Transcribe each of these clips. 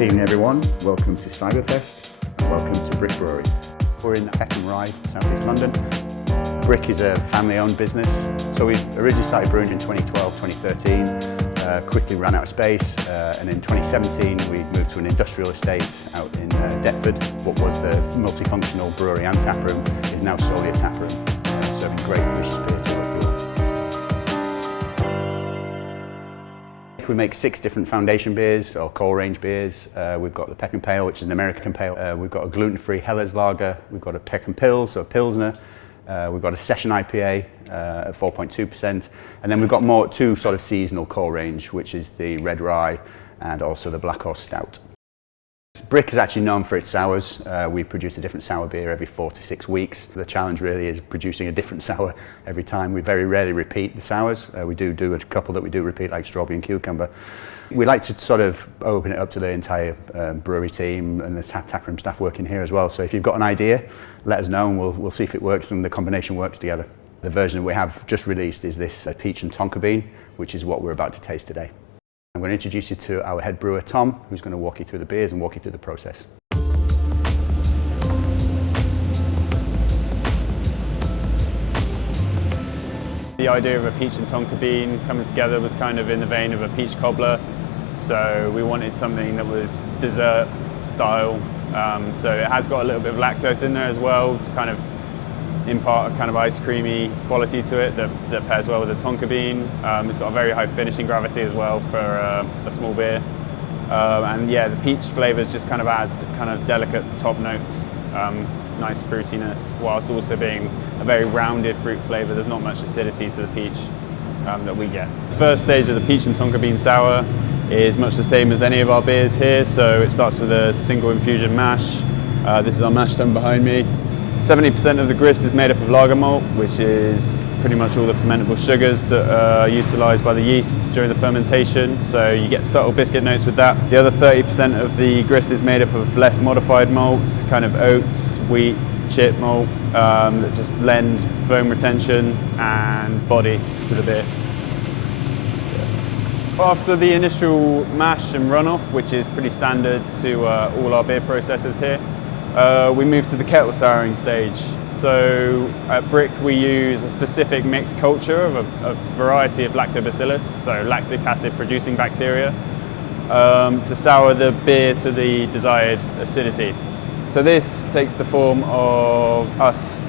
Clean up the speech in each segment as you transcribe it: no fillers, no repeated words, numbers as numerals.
Good evening everyone, welcome to Cyberfest and welcome to Brick Brewery. We're in Peckham Rye, South East London. Brick is a family-owned business, so we originally started brewing in 2012, 2013, quickly ran out of space, and in 2017 we moved to an industrial estate out in Deptford. What was the multifunctional brewery and taproom is now solely a taproom, serving great delicious beer to everyone. We make 6 different foundation beers or core range beers. We've got the Peckham Pale, which is an American pale. We've got a gluten-free Helles lager. We've got a Peckham Pils, so a Pilsner. We've got a session IPA at 4.2%. And then we've got 2 sort of seasonal core range, which is the Red Rye and also the Black Horse Stout. Brick is actually known for its sours. We produce a different sour beer every 4 to 6 weeks. The challenge really is producing a different sour every time. We very rarely repeat the sours. We do a couple that we do repeat, like strawberry and cucumber. We like to sort of open it up to the entire brewery team and the taproom staff working here as well. So if you've got an idea, let us know and we'll see if it works and the combination works together. The version that we have just released is this peach and Tonka bean, which is what we're about to taste today. I'm going to introduce you to our head brewer, Tom, who's going to walk you through the beers and walk you through the process. The idea of a peach and Tonka bean coming together was kind of in the vein of a peach cobbler. So we wanted something that was dessert style. So it has got a little bit of lactose in there as well to kind of impart a kind of ice creamy quality to it that pairs well with the Tonka bean. It's got a very high finishing gravity as well for a small beer. And yeah, the peach flavors just kind of add kind of delicate top notes, nice fruitiness, whilst also being a very rounded fruit flavor. There's not much acidity to the peach that we get. The first stage of the peach and Tonka bean sour is much the same as any of our beers here. So it starts with a single infusion mash. This is our mash tun behind me. 70% of the grist is made up of lager malt, which is pretty much all the fermentable sugars that are utilised by the yeast during the fermentation. So you get subtle biscuit notes with that. The other 30% of the grist is made up of less modified malts, kind of oats, wheat, chip malt, that just lend foam retention and body to the beer. After the initial mash and runoff, which is pretty standard to all our beer processes here, we move to the kettle souring stage. So at Brick we use a specific mixed culture of a variety of lactobacillus, so lactic acid producing bacteria, to sour the beer to the desired acidity. So this takes the form of us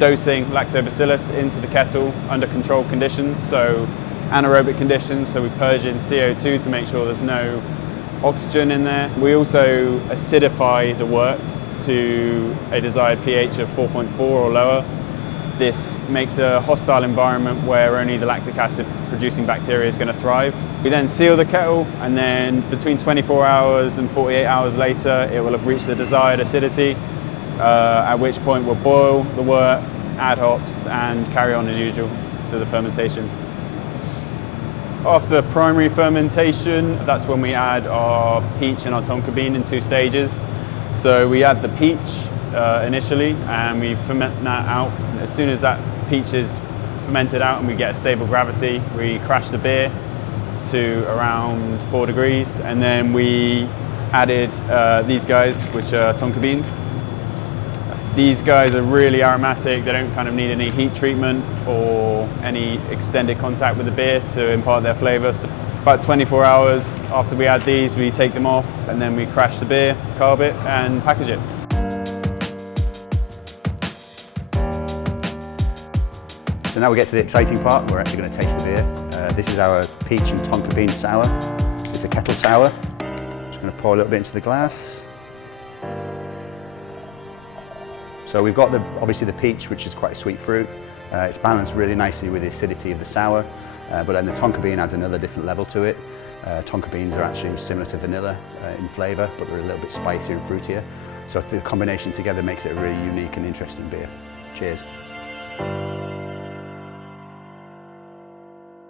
dosing lactobacillus into the kettle under controlled conditions, so anaerobic conditions, so we purge in CO2 to make sure there's no oxygen in there. We also acidify the wort to a desired pH of 4.4 or lower. This makes a hostile environment where only the lactic acid producing bacteria is going to thrive. We then seal the kettle, and then between 24 hours and 48 hours later it will have reached the desired acidity, at which point we'll boil the wort, add hops and carry on as usual to the fermentation. After primary fermentation, that's when we add our peach and our Tonka bean in 2 stages. So we add the peach initially and we ferment that out. As soon as that peach is fermented out and we get a stable gravity, we crash the beer to around 4 degrees, and then we added these guys, which are Tonka beans. These guys are really aromatic. They don't kind of need any heat treatment or any extended contact with the beer to impart their flavour. So about 24 hours after we add these, we take them off and then we crash the beer, carb it and package it. So now we get to the exciting part. We're actually going to taste the beer. This is our peach and Tonka bean sour. It's a kettle sour. Just going to pour a little bit into the glass. So we've got obviously the peach, which is quite a sweet fruit. It's balanced really nicely with the acidity of the sour, but then the Tonka bean adds another different level to it. Tonka beans are actually similar to vanilla in flavour, but they're a little bit spicier and fruitier. So the combination together makes it a really unique and interesting beer. Cheers.